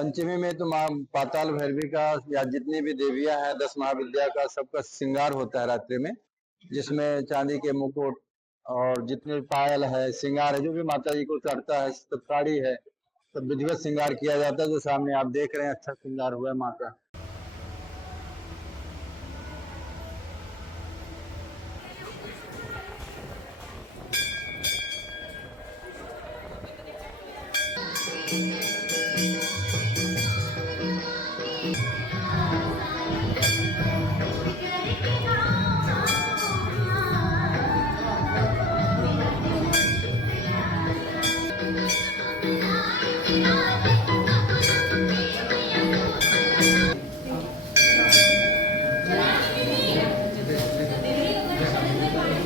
पंचमी में तो माँ पाताल भैरवी का या जितनी भी देवियां हैं 10 महाविद्या का सबका श्रृंगार होता है रात्रि में, जिसमें चांदी के मुकुट और जितने भी पायल है, श्रृंगार है, जो भी माता जी को चढ़ता है, सब साड़ी है, सब विधिवत श्रृंगार किया जाता है। जो सामने आप देख रहे हैं अच्छा श्रृंगार हुआ है माँ का।